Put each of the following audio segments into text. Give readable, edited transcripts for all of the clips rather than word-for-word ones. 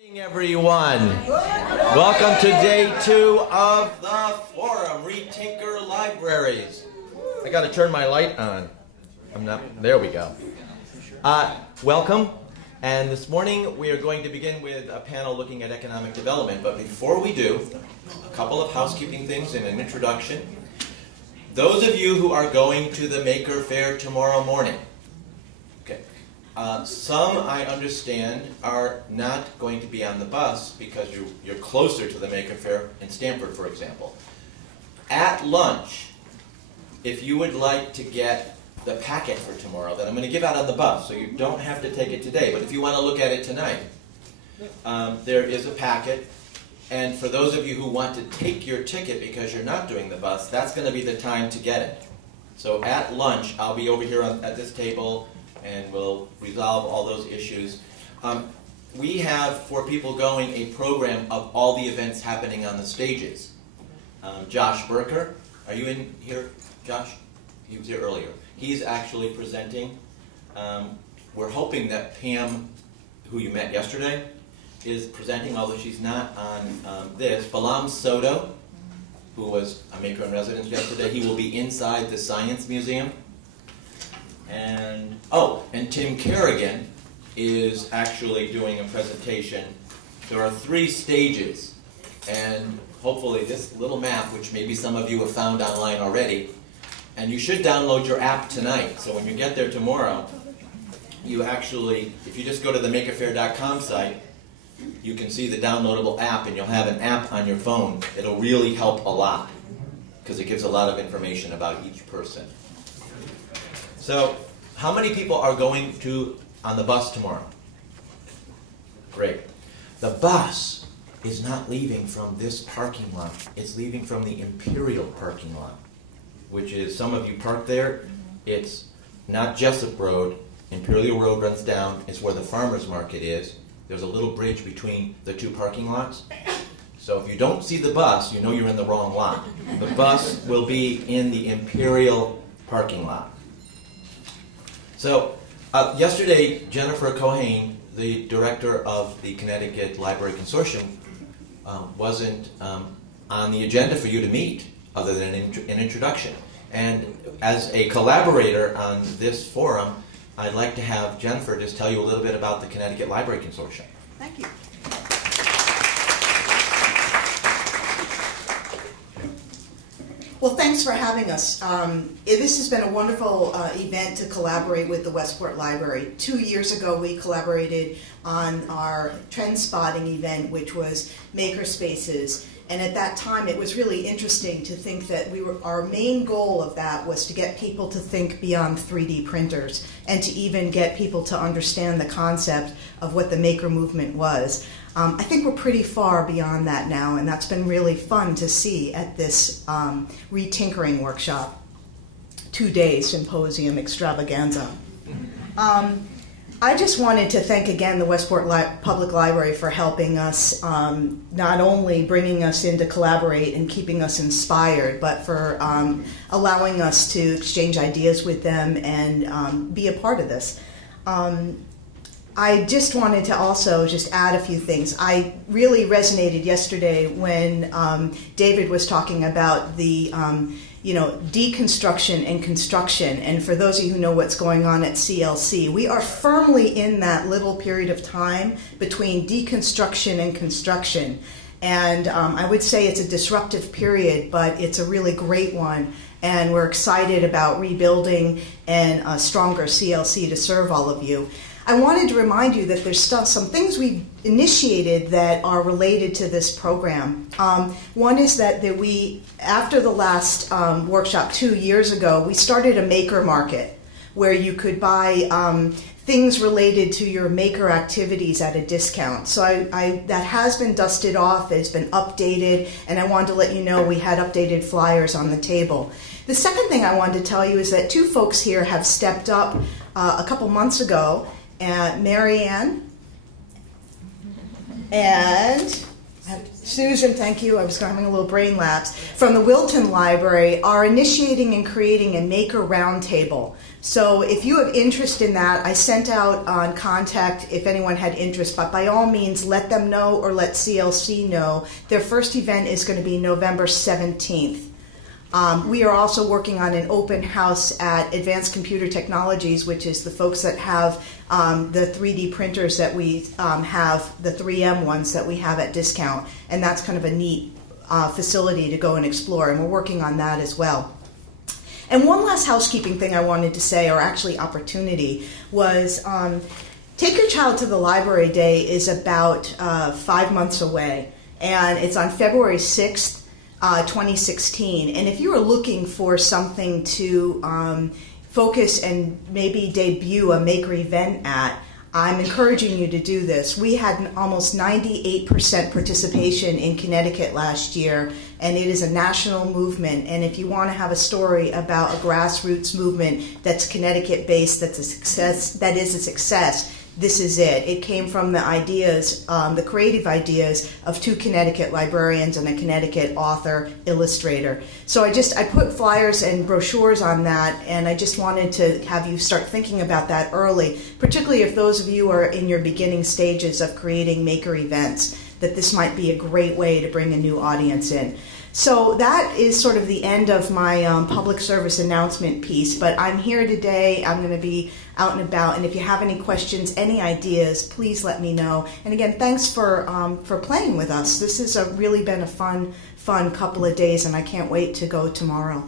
Good morning, everyone. Welcome to day 2 of the forum, Retinker Libraries. I got to turn my light on. There we go. Welcome. And this morning we are going to begin with a panel looking at economic development. But before we do, a couple of housekeeping things and an introduction. Those of you who are going to the Maker Fair tomorrow morning, some, I understand, are not going to be on the bus because you're closer to the Maker Fair in Stamford, for example. At lunch, if you would like to get the packet for tomorrow that I'm going to give out on the bus, so you don't have to take it today, but if you want to look at it tonight, there is a packet. And for those of you who want to take your ticket because you're not doing the bus, that's going to be the time to get it. So at lunch, I'll be over here at this table, and we'll resolve all those issues. We have, for people going, a program of all the events happening on the stages. Josh Berker, are you in here, Josh? He was here earlier. He's actually presenting. We're hoping that Pam, who you met yesterday, is presenting, although she's not on this. Balam Soto, who was a Maker in Residence yesterday, he will be inside the Science Museum. And Tim Kerrigan is actually doing a presentation. There are 3 stages, and hopefully this little map, which maybe some of you have found online already, and you should download your app tonight. So when you get there tomorrow, you actually, if you just go to the makerfair.com site, you can see the downloadable app, and you'll have an app on your phone. It'll really help a lot because it gives a lot of information about each person. So, how many people are going on the bus tomorrow? Great. The bus is not leaving from this parking lot. It's leaving from the Imperial parking lot, which is, some of you parked there. It's not Jessup Road. Imperial Road runs down. It's where the farmer's market is. There's a little bridge between the 2 parking lots. So if you don't see the bus, you know you're in the wrong lot. The bus will be in the Imperial parking lot. So yesterday, Jennifer Keohane, the director of the Connecticut Library Consortium, wasn't on the agenda for you to meet other than an introduction. And as a collaborator on this forum, I'd like to have Jennifer just tell you a little bit about the Connecticut Library Consortium. Thank you. Well, thanks for having us. This has been a wonderful event to collaborate with the Westport Library. 2 years ago, we collaborated on our trend spotting event, which was MakerSpaces. And at that time, it was really interesting to think that our main goal of that was to get people to think beyond 3D printers and to even get people to understand the concept of what the maker movement was. I think we're pretty far beyond that now, and that's been really fun to see at this Retinkering workshop, 2-day symposium extravaganza. I just wanted to thank again the Westport Public Library for helping us, not only bringing us in to collaborate and keeping us inspired, but for allowing us to exchange ideas with them and be a part of this. I just wanted to also just add a few things. I really resonated yesterday when David was talking about the deconstruction and construction. And for those of you who know what's going on at CLC, we are firmly in that little period of time between deconstruction and construction. And I would say it's a disruptive period, but it's a really great one. And we're excited about rebuilding and a stronger CLC to serve all of you. I wanted to remind you that there's some things we've initiated that are related to this program. One is that after the last workshop 2 years ago, we started a maker market where you could buy things related to your maker activities at a discount. So that has been dusted off, it's been updated, and I wanted to let you know we had updated flyers on the table. The second thing I wanted to tell you is that 2 folks here have stepped up a couple months ago. Marianne and Susan, thank you. I was having a little brain lapse. From the Wilton Library are initiating and creating a maker roundtable. So if you have interest in that, I sent out on contact if anyone had interest, but by all means let them know or let CLC know. Their first event is going to be November 17th. We are also working on an open house at Advanced Computer Technologies, which is the folks that have the 3D printers that we have, the 3M ones that we have at discount. And that's kind of a neat facility to go and explore, and we're working on that as well. And one last housekeeping thing I wanted to say, or actually opportunity, was Take Your Child to the Library Day is about 5 months away, and it's on February 6th. 2016, and if you are looking for something to focus and maybe debut a maker event at, I'm encouraging you to do this. We had almost 98% participation in Connecticut last year, and it is a national movement. And if you want to have a story about a grassroots movement that's Connecticut-based, that is a success, this is it. It came from the ideas, the creative ideas of 2 Connecticut librarians and a Connecticut author illustrator. So I put flyers and brochures on that, and I just wanted to have you start thinking about that early, particularly if those of you are in your beginning stages of creating maker events, that this might be a great way to bring a new audience in. So that is sort of the end of my public service announcement piece, but I'm here today. I'm going to be out and about, and if you have any questions, any ideas, please let me know. And again, thanks for playing with us. This has really been a fun couple of days, and I can't wait to go tomorrow.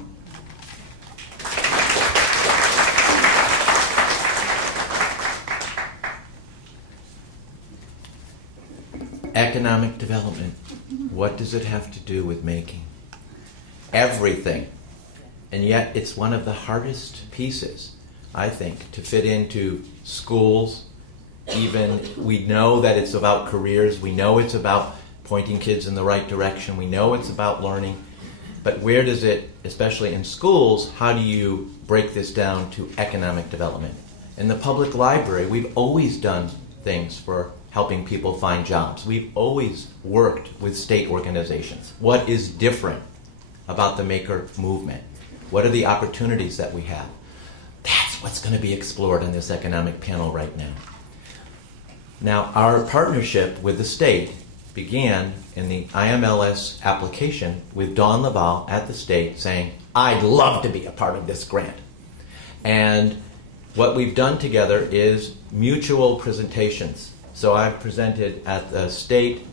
Economic development. What does it have to do with making? Everything. And yet it's one of the hardest pieces, I think, to fit into schools. Even we know that it's about careers. We know it's about pointing kids in the right direction. We know it's about learning. But where does it, especially in schools, how do you break this down to economic development? In the public library, we've always done things for helping people find jobs. We've always worked with state organizations. What is different about the maker movement? What are the opportunities that we have? That's what's going to be explored in this economic panel right now. Now, our partnership with the state began in the IMLS application with Dawn LaValle at the state saying, I'd love to be a part of this grant. And what we've done together is mutual presentations. So I've presented at the state.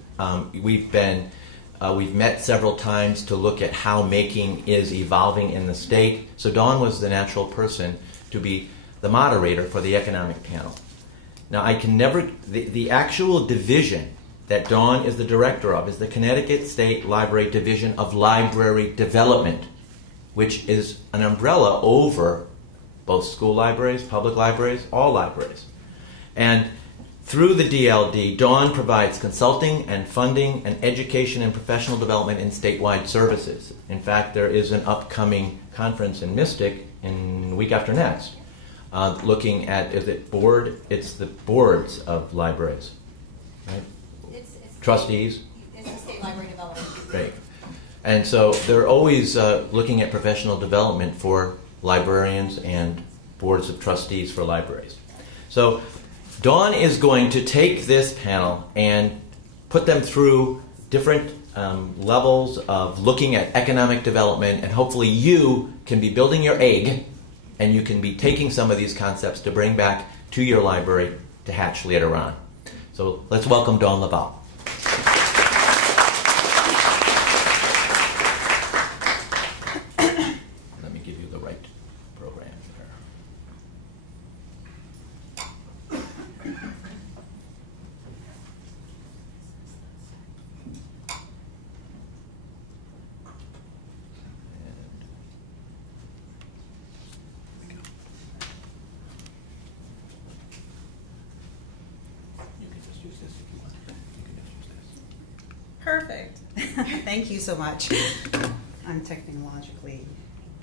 We've met several times to look at how making is evolving in the state. So Dawn was the natural person to be the moderator for the economic panel. Now I can never, the actual division that Dawn is the director of is the Connecticut State Library Division of Library Development, which is an umbrella over both school libraries, public libraries, all libraries. And through the DLD, Dawn provides consulting and funding and education and professional development in statewide services. In fact, there is an upcoming conference in Mystic in week after next, looking at, it's the boards of libraries, right? It's Trustees. It's the State Library Development. Right. And so they're always looking at professional development for librarians and boards of trustees for libraries. So Dawn is going to take this panel and put them through different levels of looking at economic development, and hopefully you can be building your egg and you can be taking some of these concepts to bring back to your library to hatch later on. So let's welcome Dawn LaValle. Let me give you the right program here. Perfect. Thank you so much. I'm technologically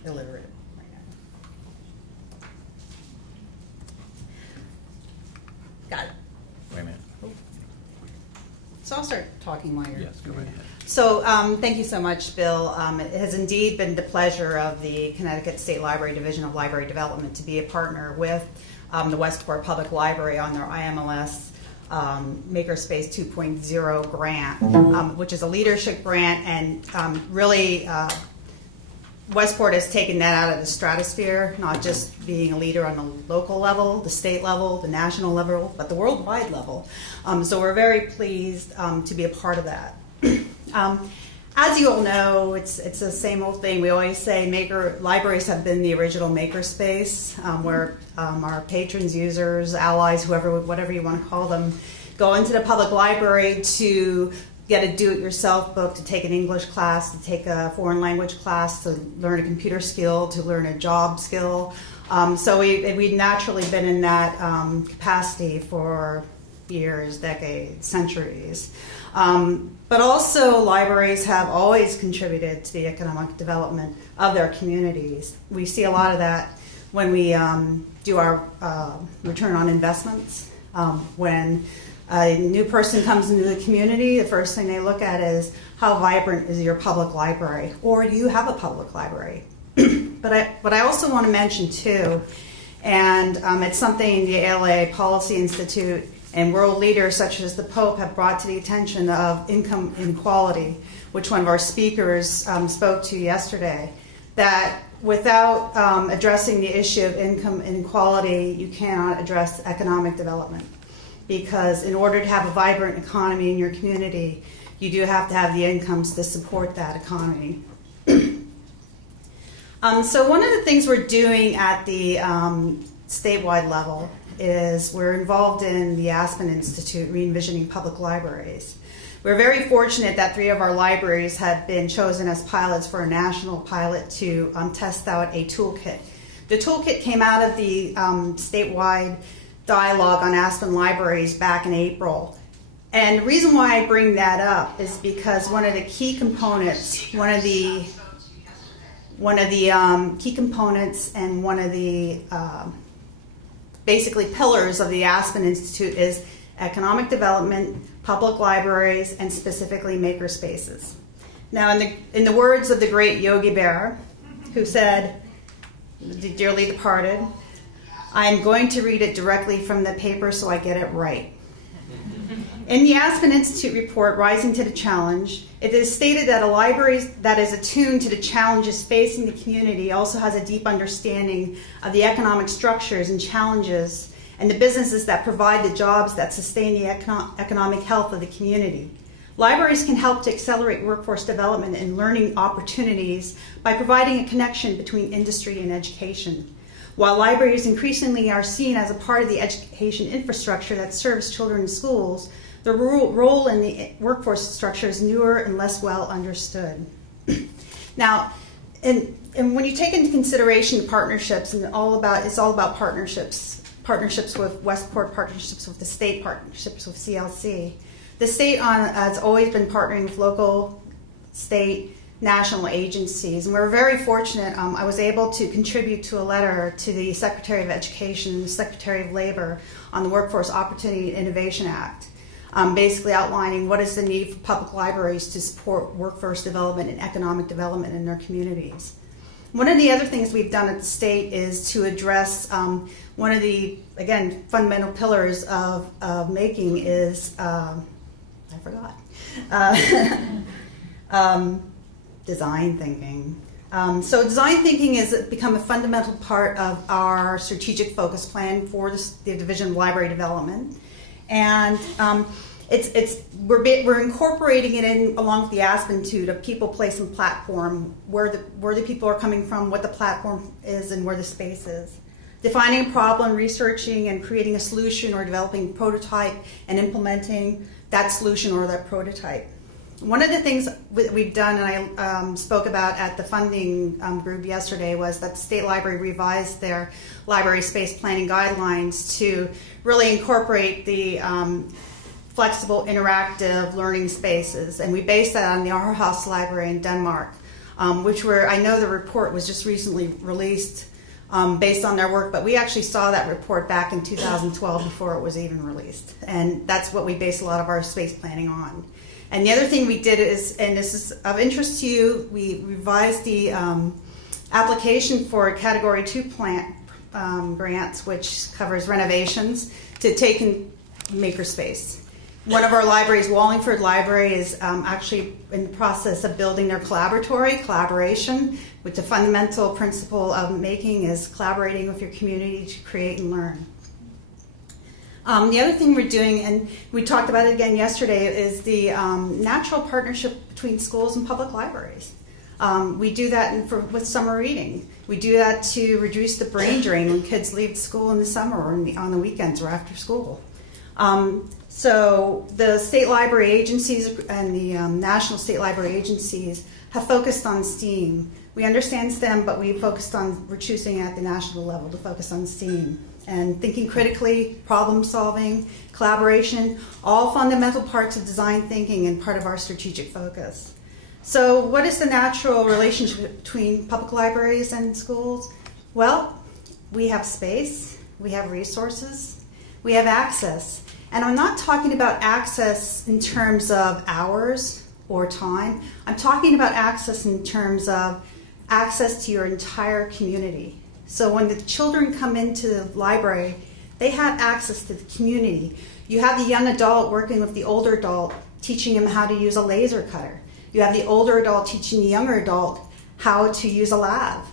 illiterate right now. Got it. Wait a minute. So So I'll start talking while you're... Yes, go right ahead. So thank you so much, Bill. It has indeed been the pleasure of the Connecticut State Library Division of Library Development to be a partner with the Westport Public Library on their IMLS MakerSpace 2.0 grant, which is a leadership grant, and really Westport has taken that out of the stratosphere, not just being a leader on the local level, the state level, the national level, but the worldwide level. So we're very pleased to be a part of that. As you all know, it's the same old thing. We always say libraries have been the original makerspace, where our patrons, users, allies, whatever you want to call them, go into the public library to get a do-it-yourself book, to take an English class, to take a foreign language class, to learn a computer skill, to learn a job skill. So we've naturally been in that capacity for years, decades, centuries. But also libraries have always contributed to the economic development of their communities. We see a lot of that when we do our return on investments. When a new person comes into the community, the first thing they look at is how vibrant is your public library, or do you have a public library? But I also want to mention too, and it's something the ALA Policy Institute and world leaders such as the Pope have brought to the attention of income inequality, which one of our speakers spoke to yesterday, that without addressing the issue of income inequality, you cannot address economic development. Because in order to have a vibrant economy in your community, you do have to have the incomes to support that economy. So one of the things we're doing at the statewide level is we're involved in the Aspen Institute, Re-envisioning Public Libraries. We're very fortunate that 3 of our libraries have been chosen as pilots for a national pilot to test out a toolkit. The toolkit came out of the statewide dialogue on Aspen libraries back in April. And the reason why I bring that up is because one of the key components, key components and one of the basically pillars of the Aspen Institute is economic development, public libraries, and specifically makerspaces. Now, in the words of the great Yogi Berra, who said, dearly departed, I am going to read it directly from the paper so I get it right. In the Aspen Institute report, Rising to the Challenge, it is stated that a library that is attuned to the challenges facing the community also has a deep understanding of the economic structures and challenges and the businesses that provide the jobs that sustain the economic health of the community. Libraries can help to accelerate workforce development and learning opportunities by providing a connection between industry and education. While libraries increasingly are seen as a part of the education infrastructure that serves children in schools, the role in the workforce structure is newer and less well understood. Now, and when you take into consideration partnerships, and it's all about partnerships with Westport, partnerships with the state, partnerships with CLC. The state has always been partnering with local, state, national agencies, and we're very fortunate. I was able to contribute to a letter to the Secretary of Education and the Secretary of Labor on the Workforce Opportunity and Innovation Act, basically outlining what is the need for public libraries to support workforce development and economic development in their communities. One of the other things we've done at the state is to address one of the, again, fundamental pillars of making is, I forgot, design thinking. So design thinking has become a fundamental part of our strategic focus plan for the Division of Library Development. And we're incorporating it in along with the Aspen to the people, place, and platform, where the people are coming from, what the platform is, and where the space is. Defining a problem, researching and creating a solution, or developing a prototype and implementing that solution or that prototype. One of the things we've done, and I spoke about at the funding group yesterday, was that the State Library revised their library space planning guidelines to really incorporate the flexible, interactive learning spaces. And we based that on the Aarhus Library in Denmark, which I know the report was just recently released based on their work, but we actually saw that report back in 2012 before it was even released. And that's what we base a lot of our space planning on. And the other thing we did is, and this is of interest to you, we revised the application for Category 2 plant grants, which covers renovations, to take in MakerSpace. One of our libraries, Wallingford Library, is actually in the process of building their collaboration, which the fundamental principle of making is collaborating with your community to create and learn. The other thing we're doing, and we talked about it again yesterday, is the natural partnership between schools and public libraries. We do that with summer reading. We do that to reduce the brain drain when kids leave school in the summer or on the weekends or after school. So the state library agencies and the national state library agencies have focused on STEAM. We understand STEM, but we're choosing at the national level to focus on STEAM. And thinking critically, problem solving, collaboration, all fundamental parts of design thinking and part of our strategic focus. So what is the natural relationship between public libraries and schools? Well, we have space, we have resources, we have access. And I'm not talking about access in terms of hours or time. I'm talking about access in terms of access to your entire community. So when the children come into the library, they have access to the community. You have the young adult working with the older adult, teaching him how to use a laser cutter. You have the older adult teaching the younger adult how to use a lab.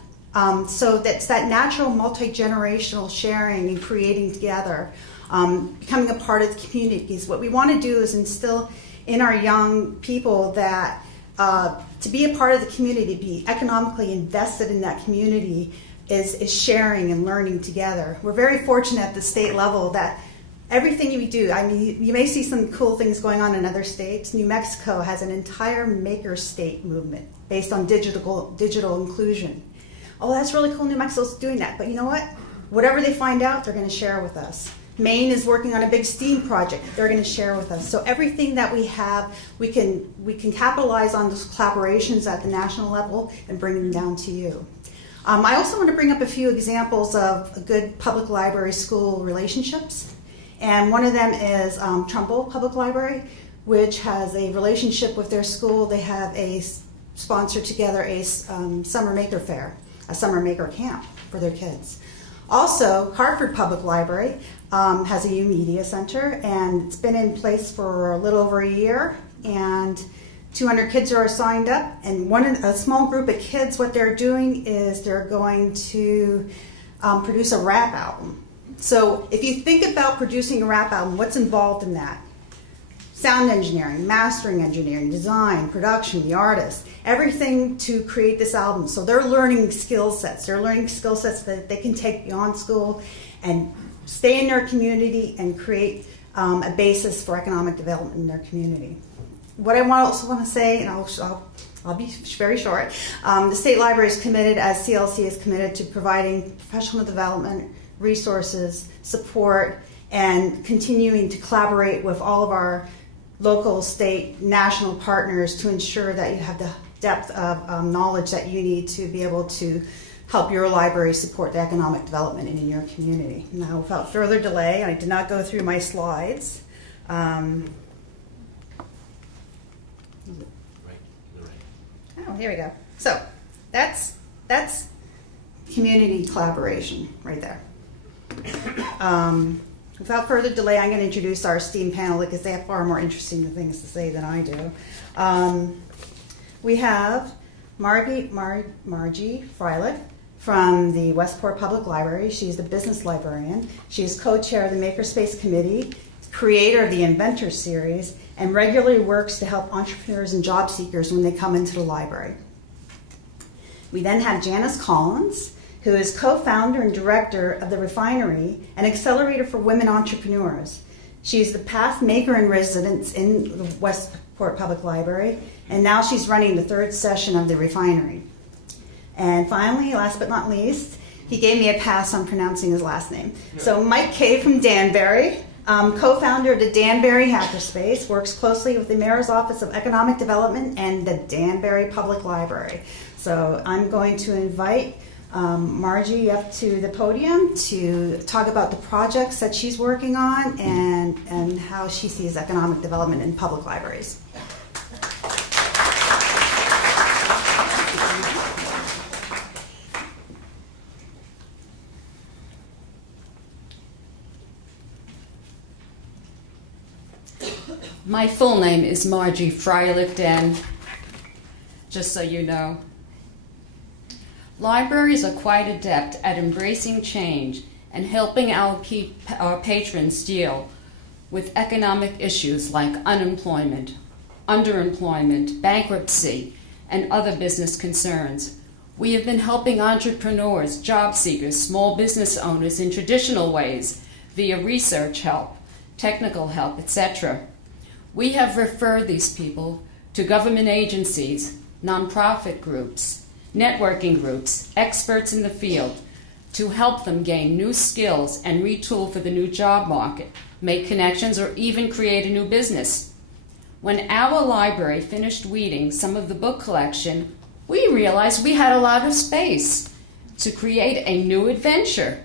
So that's that natural multi-generational sharing and creating together, becoming a part of the community. Because what we want to do is instill in our young people that to be a part of the community, be economically invested in that community, is sharing and learning together. We're very fortunate at the state level that everything we do, I mean, you may see some cool things going on in other states. New Mexico has an entire maker state movement based on digital inclusion. Oh, that's really cool, New Mexico's doing that. But you know what? Whatever they find out, they're going to share with us. Maine is working on a big STEAM project. They're going to share with us. So everything that we have, we can capitalize on those collaborations at the national level and bring them down to you. I also want to bring up a few examples of good public library school relationships. And one of them is Trumbull Public Library, which has a relationship with their school. They have sponsored together a summer maker fair, a summer maker camp for their kids. Also, Hartford Public Library has a U Media Center, and it's been in place for a little over a year, and 200 kids are signed up, and a small group of kids, what they're doing is they're going to produce a rap album. So if you think about producing a rap album, what's involved in that? Sound engineering, mastering engineering, design, production, the artist, everything to create this album. So they're learning skill sets. They're learning skill sets that they can take beyond school and stay in their community and create a basis for economic development in their community. What I also want to say, and I'll be very short, the state library is committed, as CLC is committed, to providing professional development, resources, support, and continuing to collaborate with all of our local, state, national partners to ensure that you have the depth of knowledge that you need to be able to help your library support the economic development in your community. Now, without further delay, I did not go through my slides. Oh, here we go. So that's community collaboration right there. Without further delay, I'm going to introduce our STEAM panel because they have far more interesting things to say than I do. We have Margie Freilich from the Westport Public Library. She's the business librarian. She's co-chair of the MakerSpace Committee, creator of the Inventor Series, and regularly works to help entrepreneurs and job seekers when they come into the library. We then have Janis Collins, who is co-founder and director of the Refinery, an accelerator for women entrepreneurs. She's the past maker in residence in the Westport Public Library, and now she's running the third session of the Refinery. And finally, last but not least, he gave me a pass on pronouncing his last name. So Mike Kay from Danbury, co-founder of the Danbury Hackerspace, works closely with the Mayor's Office of Economic Development and the Danbury Public Library. So I'm going to invite Margie up to the podium to talk about the projects that she's working on and how she sees economic development in public libraries. My full name is Margie Freilich-Den, just so you know. Libraries are quite adept at embracing change and helping our patrons deal with economic issues like unemployment, underemployment, bankruptcy, and other business concerns. We have been helping entrepreneurs, job seekers, small business owners in traditional ways via research help, technical help, etc. We have referred these people to government agencies, nonprofit groups, networking groups, experts in the field, to help them gain new skills and retool for the new job market, make connections, or even create a new business. When our library finished weeding some of the book collection, we realized we had a lot of space to create a new adventure.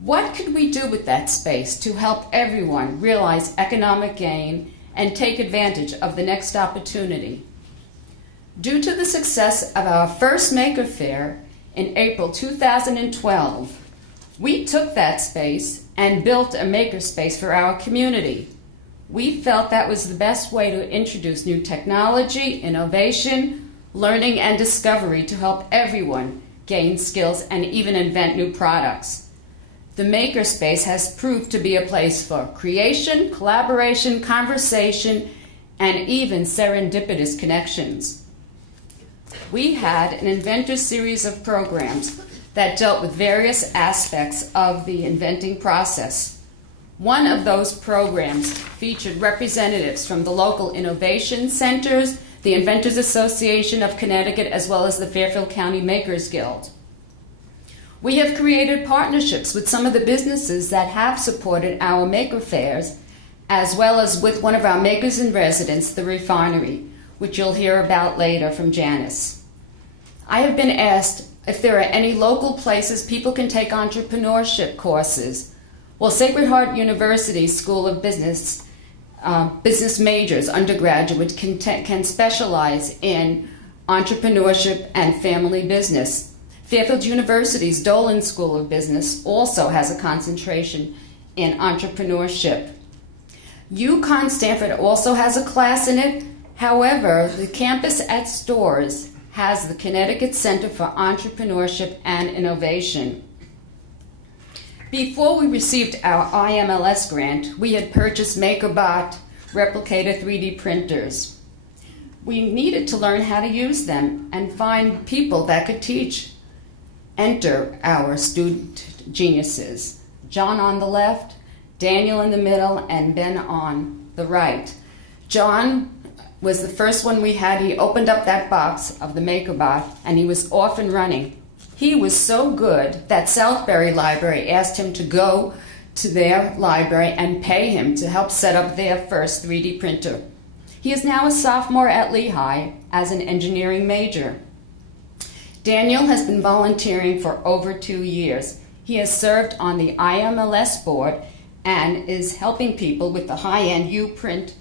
What could we do with that space to help everyone realize economic gain and take advantage of the next opportunity? Due to the success of our first Maker Fair in April 2012, we took that space and built a MakerSpace for our community. We felt that was the best way to introduce new technology, innovation, learning, and discovery to help everyone gain skills and even invent new products. The MakerSpace has proved to be a place for creation, collaboration, conversation, and even serendipitous connections. We had an inventor series of programs that dealt with various aspects of the inventing process. One of those programs featured representatives from the local innovation centers, the Inventors Association of Connecticut, as well as the Fairfield County Makers Guild. We have created partnerships with some of the businesses that have supported our maker fairs, as well as with one of our makers in residence, the refinery, which you'll hear about later from Janis. I have been asked if there are any local places people can take entrepreneurship courses. Well, Sacred Heart University School of Business, business majors, undergraduates can specialize in entrepreneurship and family business. Fairfield University's Dolan School of Business also has a concentration in entrepreneurship. UConn Stanford also has a class in it. However, the campus at Storrs has the Connecticut Center for Entrepreneurship and Innovation. Before we received our IMLS grant, we had purchased MakerBot replicator 3D printers. We needed to learn how to use them and find people that could teach. Enter our student geniuses. John on the left, Daniel in the middle, and Ben on the right. John was the first one we had. He opened up that box of the MakerBot, and he was off and running. He was so good that Southbury Library asked him to go to their library and pay him to help set up their first 3D printer. He is now a sophomore at Lehigh as an engineering major. Daniel has been volunteering for over 2 years. He has served on the IMLS board and is helping people with the high-end U-Print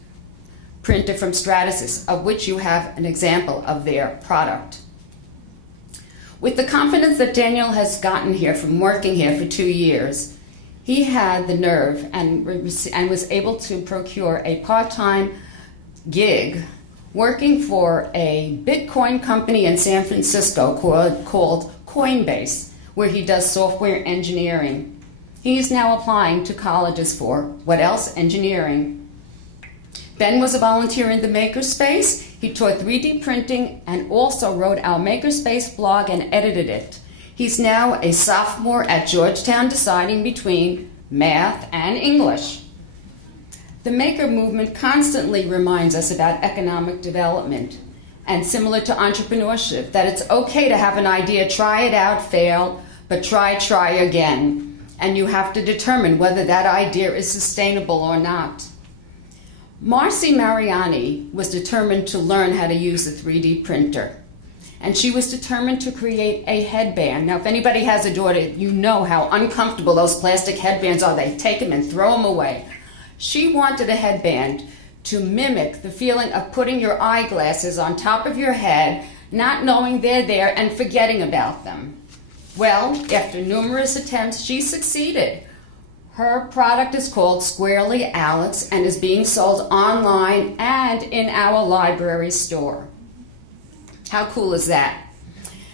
printer from Stratasys, of which you have an example of their product. With the confidence that Daniel has gotten here from working here for 2 years, he had the nerve and was able to procure a part-time gig working for a Bitcoin company in San Francisco called Coinbase, where he does software engineering. He's now applying to colleges for, what else? Engineering. Ben was a volunteer in the MakerSpace. He taught 3D printing and also wrote our MakerSpace blog and edited it. He's now a sophomore at Georgetown, deciding between math and English. The Maker movement constantly reminds us about economic development, and similar to entrepreneurship, that it's okay to have an idea, try it out, fail, but try again. And you have to determine whether that idea is sustainable or not. Marcy Mariani was determined to learn how to use a 3D printer. and she was determined to create a headband. Now, if anybody has a daughter, you know how uncomfortable those plastic headbands are. They take them and throw them away. She wanted a headband to mimic the feeling of putting your eyeglasses on top of your head, not knowing they're there and forgetting about them. Well, after numerous attempts, she succeeded. Her product is called Squarely Alex and is being sold online and in our library store. How cool is that?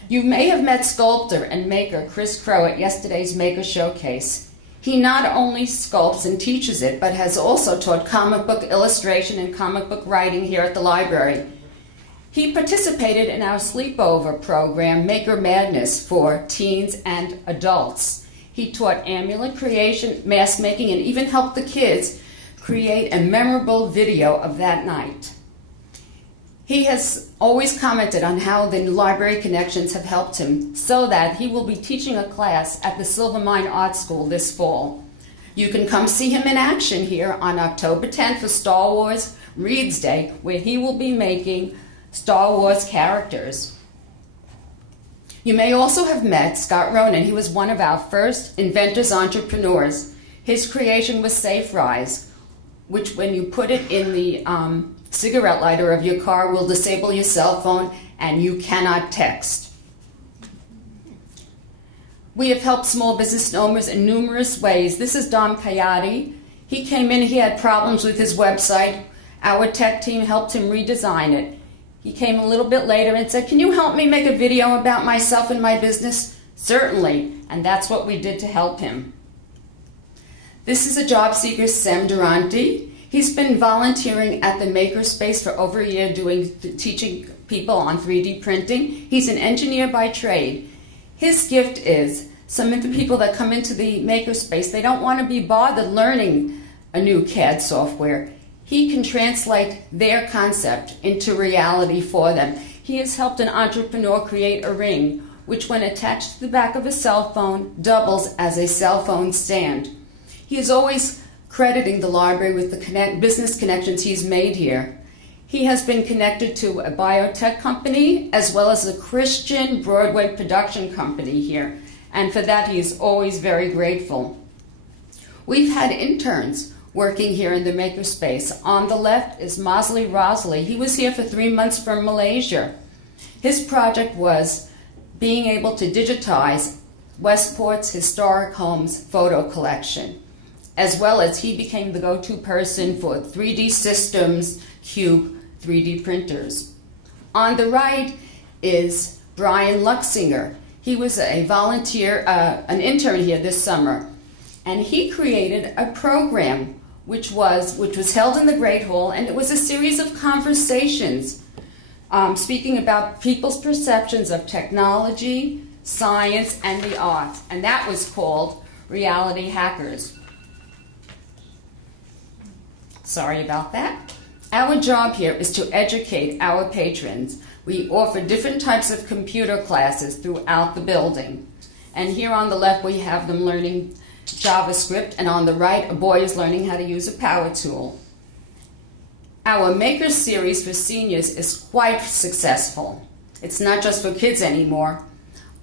You may have met sculptor and maker Chris Crow at yesterday's Maker Showcase. He not only sculpts and teaches it, but has also taught comic book illustration and comic book writing here at the library. He participated in our sleepover program, Maker Madness, for teens and adults. He taught amulet creation, mask making, and even helped the kids create a memorable video of that night. He has always commented on how the Library Connections have helped him, so that he will be teaching a class at the Silvermine Art School this fall. You can come see him in action here on October 10th for Star Wars Reads Day, where he will be making Star Wars characters. You may also have met Scott Ronan. He was one of our first inventors entrepreneurs. His creation was Safe Rise, which when you put it in the cigarette lighter of your car will disable your cell phone and you cannot text. We have helped small business owners in numerous ways. This is Dom Coyote. He came in, he had problems with his website. Our tech team helped him redesign it. He came a little bit later and said, "Can you help me make a video about myself and my business?" Certainly, and that's what we did to help him. This is a job seeker, Sam Durante. He's been volunteering at the MakerSpace for over a year teaching people on 3D printing. He's an engineer by trade. His gift is some of the people that come into the MakerSpace, they don't want to be bothered learning a new CAD software. He can translate their concept into reality for them. He has helped an entrepreneur create a ring, which when attached to the back of a cell phone, doubles as a cell phone stand. He is always crediting the library with the business connections he's made here. He has been connected to a biotech company as well as a Christian Broadway production company here, and for that he is always very grateful. We've had interns working here in the Makerspace. On the left is Mosley Rosley. He was here for 3 months from Malaysia. His project was being able to digitize Westport's historic homes photo collection, as well as he became the go-to person for 3D systems, cube 3D printers. On the right is Brian Luxinger. He was a volunteer, an intern here this summer, and he created a program which was held in the Great Hall, and it was a series of conversations speaking about people's perceptions of technology, science, and the arts, and that was called Reality Hackers. Sorry about that. Our job here is to educate our patrons. We offer different types of computer classes throughout the building. And here on the left we have them learning JavaScript, and on the right a boy is learning how to use a power tool. Our Maker series for seniors is quite successful. It's not just for kids anymore.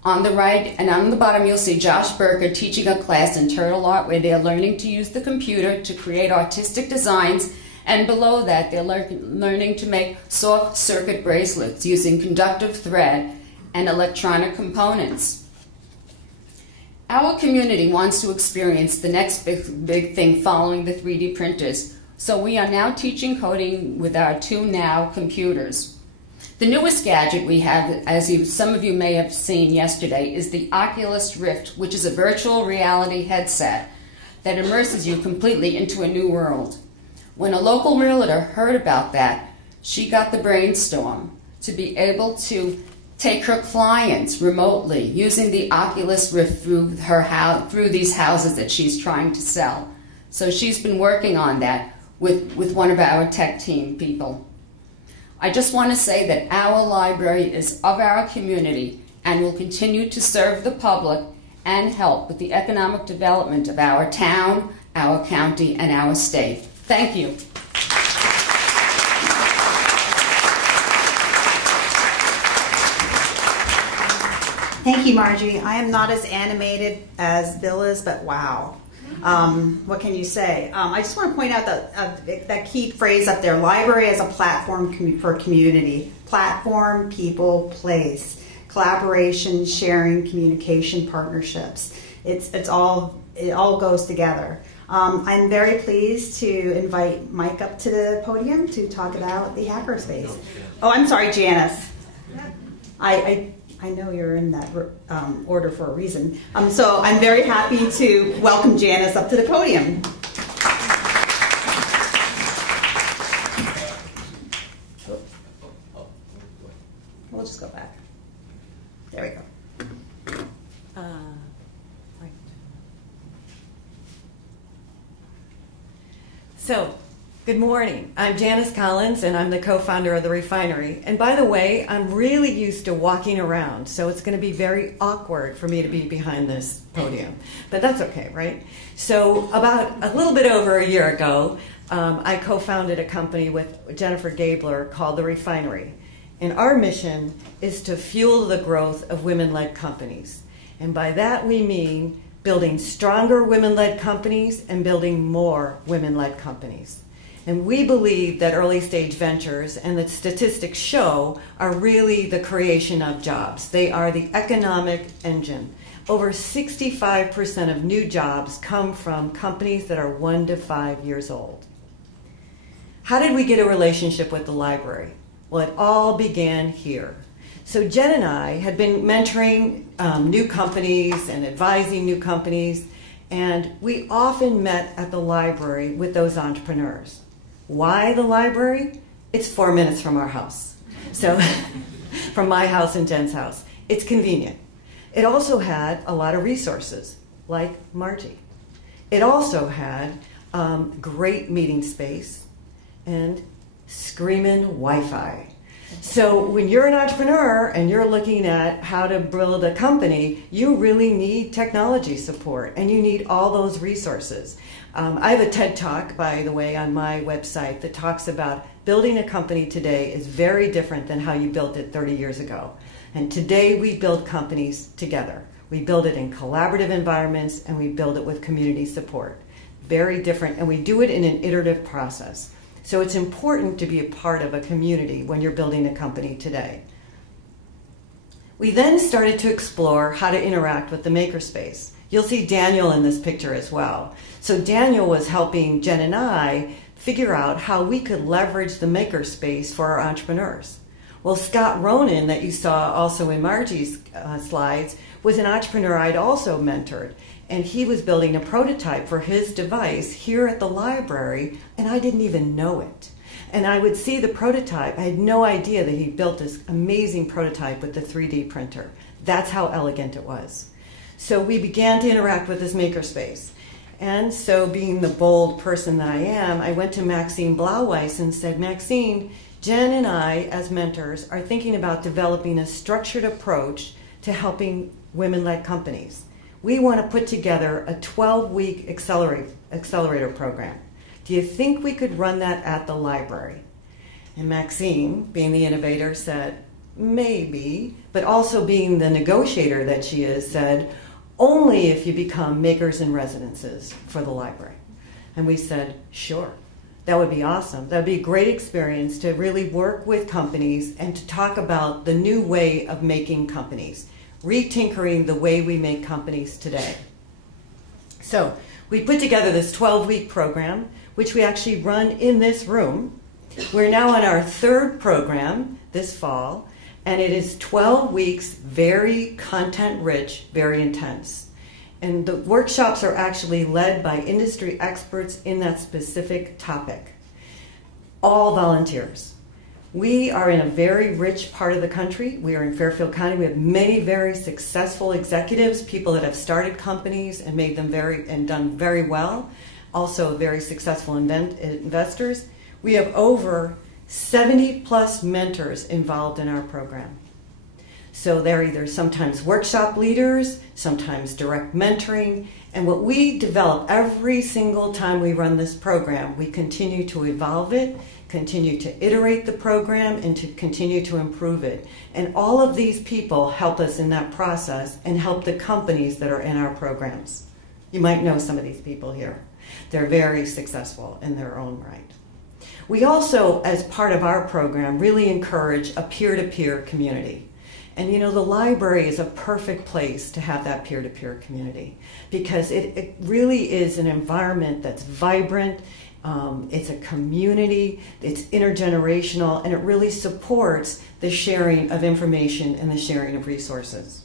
On the right and on the bottom you'll see Josh Berger teaching a class in Turtle Art where they're learning to use the computer to create artistic designs, and below that they're learning to make soft circuit bracelets using conductive thread and electronic components. Our community wants to experience the next big thing following the 3D printers, so we are now teaching coding with our 2Now computers. The newest gadget we have, as some of you may have seen yesterday, is the Oculus Rift, which is a virtual reality headset that immerses you completely into a new world. When a local realtor heard about that, she got the brainstorm to be able to take her clients remotely using the Oculus Rift through these houses that she's trying to sell. So she's been working on that with one of our tech team people. I just want to say that our library is of our community and will continue to serve the public and help with the economic development of our town, our county, and our state. Thank you. Thank you, Margie. I am not as animated as Bill is, but wow. What can you say? I just want to point out that key phrase up there, library as a platform for community. Platform, people, place. Collaboration, sharing, communication, partnerships. It all goes together. I'm very pleased to invite Mike up to the podium to talk about the MakerSpace. Oh, I'm sorry, Janis. I know you're in that order for a reason. So I'm very happy to welcome Janis up to the podium. We'll just go back. There we go. Right. So, good morning. I'm Janis Collins, and I'm the co-founder of the Refinery. And by the way, I'm really used to walking around, so it's going to be very awkward for me to be behind this podium. But that's okay, right? So, about a little bit over a year ago, I co-founded a company with Jennifer Keohane called the Refinery. And our mission is to fuel the growth of women-led companies. And by that we mean building stronger women-led companies and building more women-led companies. And we believe that early stage ventures, and the statistics show, are really the creation of jobs. They are the economic engine. Over 65% of new jobs come from companies that are 1 to 5 years old. How did we get a relationship with the library? Well, it all began here. So Jen and I had been mentoring new companies and advising new companies, and we often met at the library with those entrepreneurs. Why the library? It's 4 minutes from our house. So from my house and Jen's house. It's convenient. It also had a lot of resources, like Margie. It also had great meeting space and screaming Wi-Fi. So when you're an entrepreneur and you're looking at how to build a company, you really need technology support, and you need all those resources. I have a TED Talk, by the way, on my website that talks about building a company today is very different than how you built it 30 years ago. And today we build companies together. We build it in collaborative environments, and we build it with community support. Very different, and we do it in an iterative process. So it's important to be a part of a community when you're building a company today. We then started to explore how to interact with the MakerSpace. You'll see Daniel in this picture as well. So Daniel was helping Jen and I figure out how we could leverage the MakerSpace for our entrepreneurs. Well, Scott Ronan, that you saw also in Margie's slides, was an entrepreneur I'd also mentored. And he was building a prototype for his device here at the library, and I didn't even know it. And I would see the prototype. I had no idea that he built this amazing prototype with the 3D printer. That's how elegant it was. So we began to interact with this MakerSpace. And so being the bold person that I am, I went to Maxine Blauweiss and said, Maxine, Jen and I, as mentors, are thinking about developing a structured approach to helping women-led companies. We want to put together a 12-week accelerator program. Do you think we could run that at the library? And Maxine, being the innovator, said, maybe, but also being the negotiator that she is, said, only if you become makers in residences for the library. And we said, sure, that would be awesome. That would be a great experience to really work with companies and to talk about the new way of making companies. Retinkering the way we make companies today. So we put together this 12-week program, which we actually run in this room. We're now on our 3rd program this fall, and it is 12 weeks, very content-rich, very intense. And the workshops are actually led by industry experts in that specific topic. All volunteers. We are in a very rich part of the country. We are in Fairfield County. We have many very successful executives, people that have started companies and made them done very well. Also very successful investors. We have over 70 plus mentors involved in our program. So they're either sometimes workshop leaders, sometimes direct mentoring, and what we develop every single time we run this program, we continue to evolve it, continue to iterate the program, and to continue to improve it. And all of these people help us in that process and help the companies that are in our programs. You might know some of these people here. They're very successful in their own right. We also, as part of our program, really encourage a peer-to-peer community. And you know, the library is a perfect place to have that peer-to-peer community because it really is an environment that's vibrant, it's a community, it's intergenerational, and it really supports the sharing of information and the sharing of resources.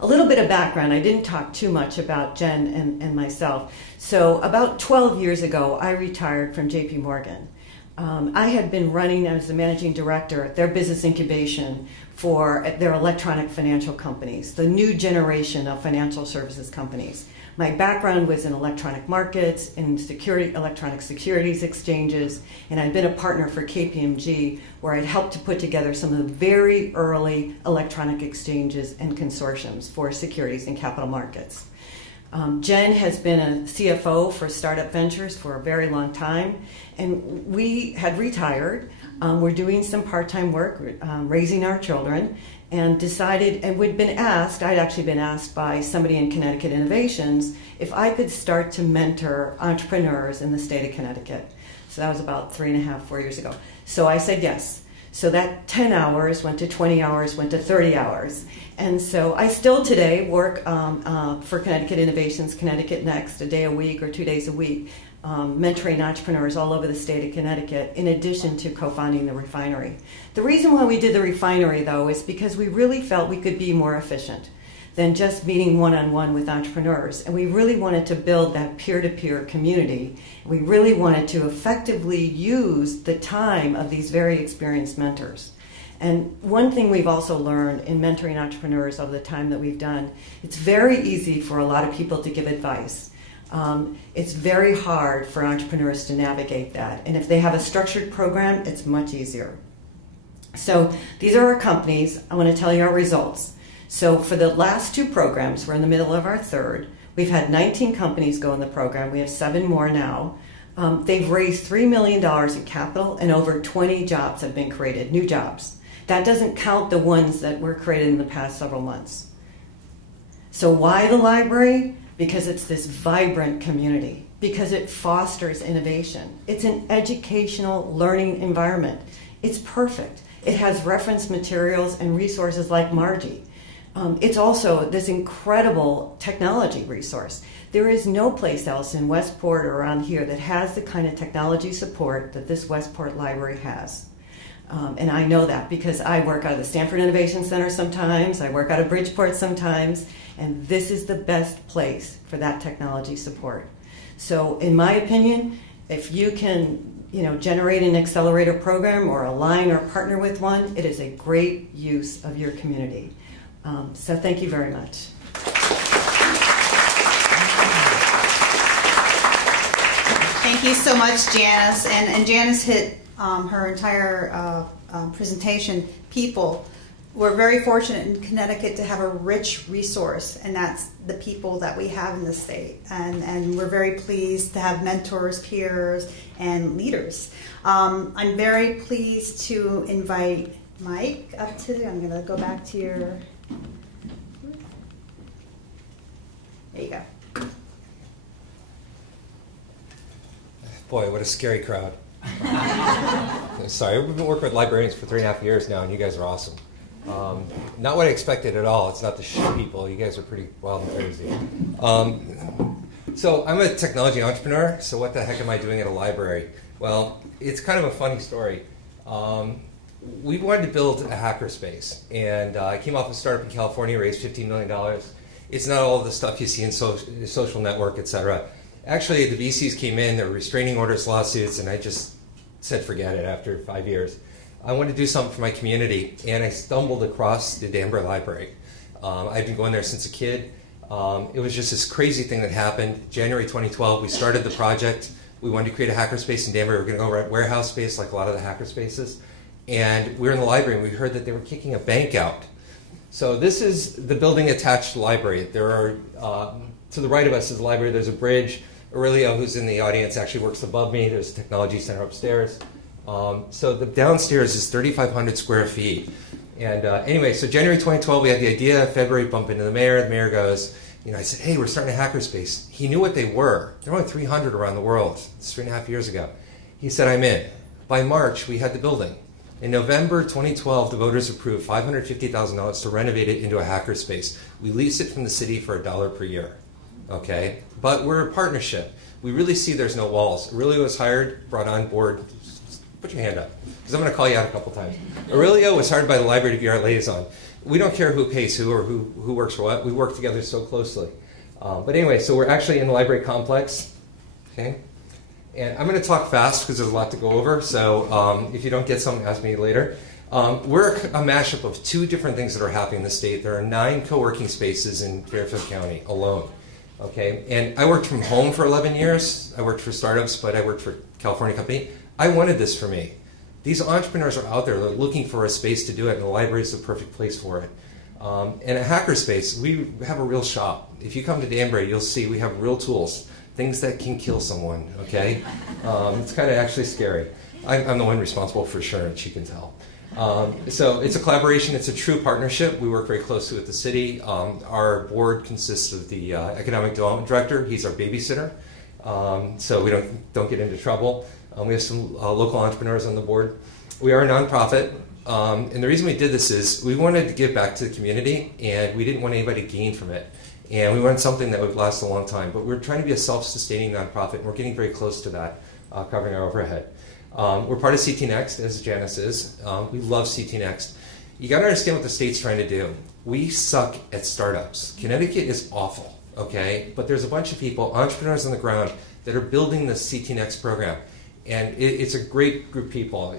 A little bit of background. I didn't talk too much about Jen and myself. So about 12 years ago, I retired from JP Morgan. I had been running as the managing director at their business incubation for their electronic financial companies, the new generation of financial services companies. My background was in electronic markets, in electronic securities exchanges, and I'd been a partner for KPMG, where I'd helped to put together some of the very early electronic exchanges and consortiums for securities and capital markets. Jen has been a CFO for Startup Ventures for a very long time, and we had retired. We're doing some part-time work, raising our children, and decided, and I'd actually been asked by somebody in Connecticut Innovations if I could start to mentor entrepreneurs in the state of Connecticut. So that was about 4 years ago. So I said yes. So that 10 hours went to 20 hours, went to 30 hours. And so I still today work for Connecticut Innovations, Connecticut Next, a day a week or 2 days a week, mentoring entrepreneurs all over the state of Connecticut, in addition to co-founding the refinery. The reason why we did the refinery, though, is because we really felt we could be more efficient than just meeting one-on-one with entrepreneurs. And we really wanted to build that peer-to-peer community. We really wanted to effectively use the time of these very experienced mentors. And one thing we've also learned in mentoring entrepreneurs over the time that we've done, it's very easy for a lot of people to give advice. It's very hard for entrepreneurs to navigate that. And if they have a structured program, it's much easier. So these are our companies. I want to tell you our results. So for the last 2 programs, we're in the middle of our 3rd. We've had 19 companies go in the program. We have 7 more now. They've raised $3 million in capital, and over 20 jobs have been created, new jobs. That doesn't count the ones that were created in the past several months. So why the library? Because it's this vibrant community, because it fosters innovation. It's an educational learning environment. It's perfect. It has reference materials and resources like Margie. It's also this incredible technology resource. There is no place else in Westport or around here that has the kind of technology support that this Westport Library has. And I know that because I work out of the Stanford Innovation Center sometimes, I work out of Bridgeport sometimes, and this is the best place for that technology support. So in my opinion, if you can generate an accelerator program or align or partner with one, it is a great use of your community. So thank you very much. Thank you so much, Janis. And Janis hit her entire presentation. People, we're very fortunate in Connecticut to have a rich resource, and that's the people that we have in the state. And we're very pleased to have mentors, peers, and leaders. I'm very pleased to invite Mike up to, I'm going to go back to your, there you go. Boy, what a scary crowd. Sorry, we've been working with librarians for 3.5 years now, and you guys are awesome. Not what I expected at all. It's not the shit people. You guys are pretty wild and crazy. So I'm a technology entrepreneur, so what the heck am I doing at a library? Well, it's kind of a funny story. We wanted to build a hackerspace, and I came off a startup in California, raised $15 million. It's not all the stuff you see in social network, etc. Actually, the VCs came in, there were restraining orders, lawsuits, and I just said forget it after 5 years. I wanted to do something for my community, and I stumbled across the Danbury Library. I'd been going there since a kid. It was just this crazy thing that happened. January 2012, we started the project. We wanted to create a hackerspace in Danbury. We were going to go rent warehouse space like a lot of the hackerspaces. And we were in the library, and we heard that they were kicking a bank out. So this is the building attached to the library. There are, to the right of us is the library. There's a bridge. Aurelio, who's in the audience, actually works above me. There's a technology center upstairs. So the downstairs is 3,500 square feet. And anyway, so January 2012, we had the idea. February, bump into the mayor. The mayor goes, I said, hey, we're starting a hackerspace. He knew what they were. There were only 300 around the world. It's 3.5 years ago. He said, I'm in. By March, we had the building. In November 2012, the voters approved $550,000 to renovate it into a hackerspace. We lease it from the city for $1 per year. Okay? But we're a partnership. We really see there's no walls. Aurelio was hired, brought on board. Put your hand up, because I'm going to call you out a couple times. Aurelio was hired by the library to be our liaison. We don't care who pays who or who works for what. We work together so closely. But anyway, so we're actually in the library complex. Okay? And I'm going to talk fast because there's a lot to go over. So if you don't get something, ask me later. We're a mashup of 2 different things that are happening in the state. There are 9 co-working spaces in Fairfield County alone. Okay? And I worked from home for 11 years. I worked for startups, but I worked for a California company. I wanted this for me. These entrepreneurs are out there. They're looking for a space to do it, and the library is the perfect place for it. And a hackerspace, we have a real shop. If you come to Danbury, you'll see we have real tools, things that can kill someone, okay? It's kind of actually scary. I'm the one responsible for assurance, you can tell. So it's a collaboration. It's a true partnership. We work very closely with the city. Our board consists of the economic development director. He's our babysitter, so we don't get into trouble. We have some local entrepreneurs on the board. We are a nonprofit, and the reason we did this is we wanted to give back to the community, and we didn't want anybody to gain from it. And we wanted something that would last a long time. But we're trying to be a self-sustaining nonprofit, and we're getting very close to that, covering our overhead. We're part of CT Next, as Janis is. We love CT Next. You got to understand what the state's trying to do. We suck at startups. Connecticut is awful, okay? But there's a bunch of people, entrepreneurs on the ground, that are building the CT Next program. And it's a great group of people,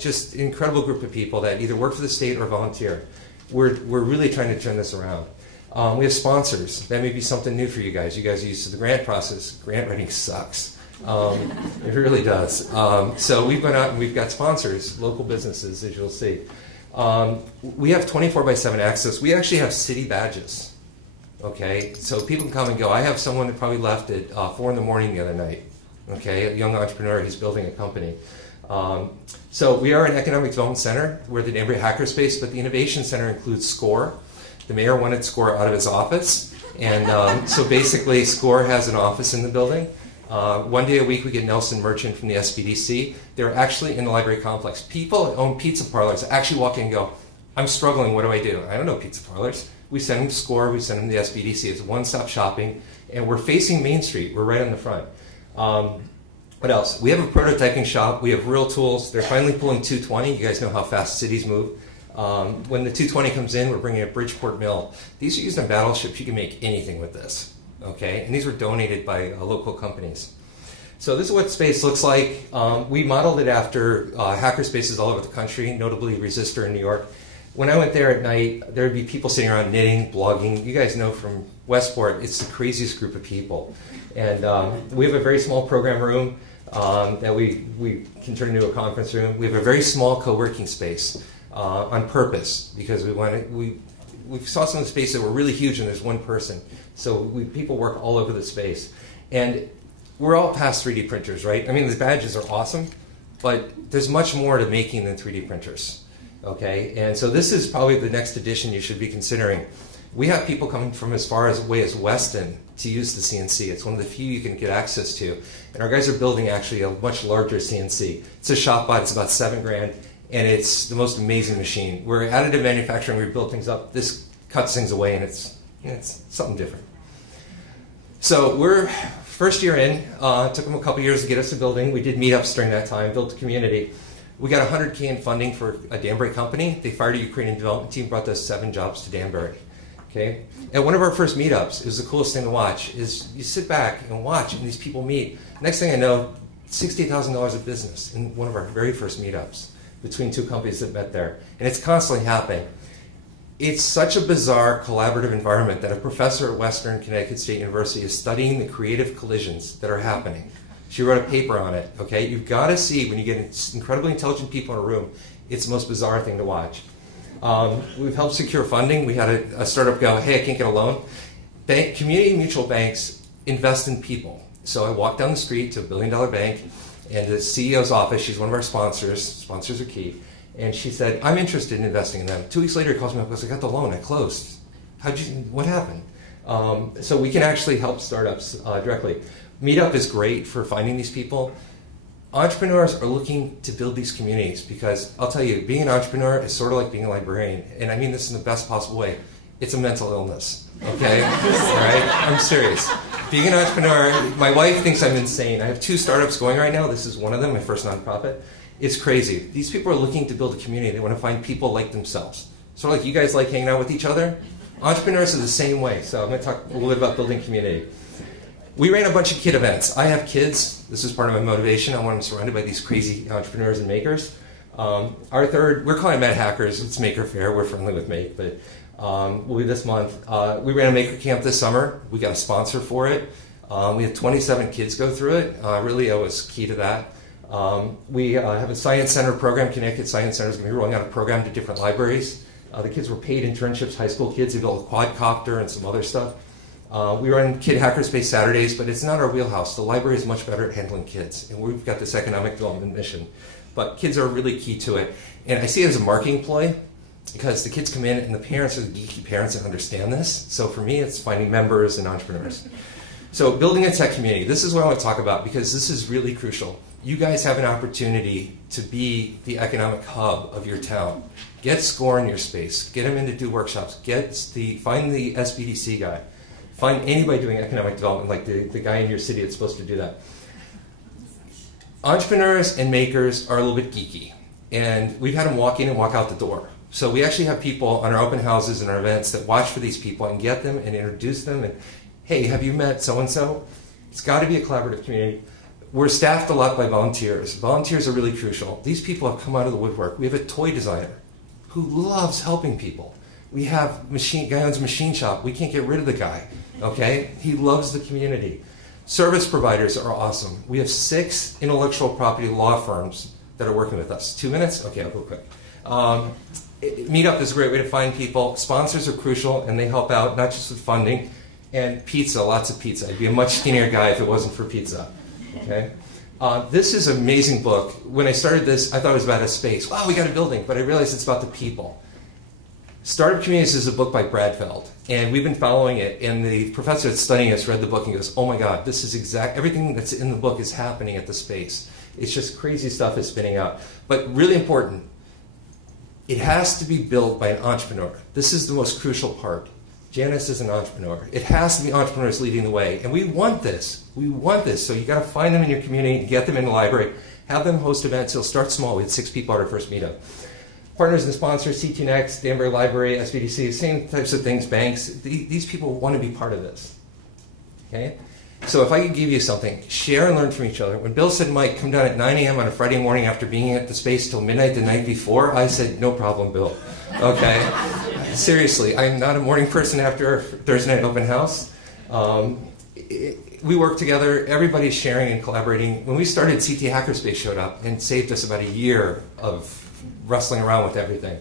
just an incredible group of people that either work for the state or volunteer. We're really trying to turn this around. We have sponsors. That may be something new for you guys. You guys are used to the grant process. Grant writing sucks. It really does. So we've gone out and we've got sponsors, local businesses, as you'll see. We have 24/7 access. We actually have city badges. Okay, so people can come and go. I have someone that probably left at 4 in the morning the other night. Okay, a young entrepreneur, he's building a company. So we are an economic development center. We're the Danbury Hackerspace, but the innovation center includes SCORE. The mayor wanted SCORE out of his office, and so basically SCORE has an office in the building. 1 day a week we get Nelson Merchant from the SBDC. They're actually in the library complex. People that own pizza parlors actually walk in and go, I'm struggling, what do? I don't know pizza parlors. We send them to SCORE, we send them to the SBDC. It's one-stop shopping, and we're facing Main Street. We're right on the front. What else? We have a prototyping shop. We have real tools. They're finally pulling 220. You guys know how fast cities move. When the 220 comes in, we're bringing a Bridgeport mill. These are used on battleships. You can make anything with this. Okay? And these were donated by local companies. So this is what space looks like. We modeled it after hackerspaces all over the country, notably Resistor in New York. When I went there at night, there would be people sitting around knitting, blogging. You guys know from Westport, it's the craziest group of people. And we have a very small program room that we can turn into a conference room. We have a very small co-working space on purpose because we saw some of the spaces that were really huge and there's one person. So people work all over the space. And we're all past 3D printers, right? I mean, the badges are awesome, but there's much more to making than 3D printers. Okay, and so this is probably the next edition you should be considering. We have people coming from as far away as Weston to use the CNC. It's one of the few you can get access to. And our guys are building actually a much larger CNC. It's a ShopBot, it's about $7,000, and it's the most amazing machine. We're additive manufacturing, we build things up. This cuts things away, and it's something different. So we're first year in. It took them a couple years to get us a building. We did meetups during that time, built a community. We got $100K in funding for a Danbury company. They fired a Ukrainian development team, brought us 7 jobs to Danbury. Okay? At one of our first meetups, it was the coolest thing to watch, is you sit back and watch, and these people meet. Next thing I know, $60,000 of business in one of our very first meetups between 2 companies that met there. And it's constantly happening. It's such a bizarre collaborative environment that a professor at Western Connecticut State University is studying the creative collisions that are happening. She wrote a paper on it, okay? You've got to see, when you get incredibly intelligent people in a room, it's the most bizarre thing to watch. We've helped secure funding. We had a startup go, hey, I can't get a loan. Community mutual banks invest in people. So I walked down the street to a $1 billion bank, and the CEO's office, she's one of our sponsors. Sponsors are key. And she said, I'm interested in investing in them. 2 weeks later, he calls me up and goes, I got the loan, I closed. What happened? So we can actually help startups directly. Meetup is great for finding these people. Entrepreneurs are looking to build these communities because I'll tell you, being an entrepreneur is sort of like being a librarian. And I mean this in the best possible way. It's a mental illness, okay? All right? I'm serious. Being an entrepreneur, my wife thinks I'm insane. I have 2 startups going right now. This is one of them, my first nonprofit. It's crazy. These people are looking to build a community. They want to find people like themselves. Sort of like you guys like hanging out with each other. Entrepreneurs are the same way. So I'm going to talk a little bit about building community. We ran a bunch of kid events. I have kids. This is part of my motivation. I want them surrounded by these crazy entrepreneurs and makers. Our third, we're calling it Mad Hackers. It's Maker Fair. We're friendly with Make, but we'll be this month. We ran a Maker Camp this summer. We got a sponsor for it. We had 27 kids go through it. Really, I was key to that. We have a Science Center program. Connecticut Science Center is going to be rolling out a program to different libraries. The kids were paid internships, high school kids. They built a quadcopter and some other stuff. We run Kid Hackerspace Saturdays, but it's not our wheelhouse. The library is much better at handling kids, and we've got this economic development mission. But kids are really key to it. And I see it as a marketing ploy because the kids come in, and the parents are the geeky parents that understand this. So for me, it's finding members and entrepreneurs. So building a tech community. This is what I want to talk about because this is really crucial. You guys have an opportunity to be the economic hub of your town. Get SCORE in your space. Get them in to do workshops. Find the SBDC guy. Find anybody doing economic development, like the guy in your city that's supposed to do that. Entrepreneurs and makers are a little bit geeky, and we've had them walk in and walk out the door. So we actually have people on our open houses and our events that watch for these people and get them and introduce them. And hey, have you met so-and-so? It's got to be a collaborative community. We're staffed a lot by volunteers. Volunteers are really crucial. These people have come out of the woodwork. We have a toy designer who loves helping people. We have guy owns a machine shop. We can't get rid of the guy. Okay? He loves the community. Service providers are awesome. We have 6 intellectual property law firms that are working with us. 2 minutes? Okay, I'll go quick. Meetup is a great way to find people. Sponsors are crucial, and they help out, not just with funding. And pizza, lots of pizza. I'd be a much skinnier guy if it wasn't for pizza. Okay? This is an amazing book. When I started this, I thought it was about a space. Wow, we got a building. But I realized it's about the people. Startup Communities is a book by Bradfeld, and we've been following it, and the professor that's studying us read the book and goes, oh my God, this is everything that's in the book is happening at the space. It's just crazy stuff is spinning out. But really important, it has to be built by an entrepreneur. This is the most crucial part. Janis is an entrepreneur. It has to be entrepreneurs leading the way, and we want this. We want this, so you got to find them in your community, get them in the library, have them host events. They'll start small. We had 6 people at our first meetup. Partners and sponsors, CT Next, Danbury Library, SBDC, same types of things, banks. These people want to be part of this. Okay? So if I could give you something, share and learn from each other. When Bill said, Mike, come down at 9 a.m. on a Friday morning after being at the space till midnight the night before, I said, no problem, Bill. Okay? Seriously, I'm not a morning person after Thursday night open house. We work together. Everybody's sharing and collaborating. When we started, CT Hackerspace showed up and saved us about a year of wrestling around with everything.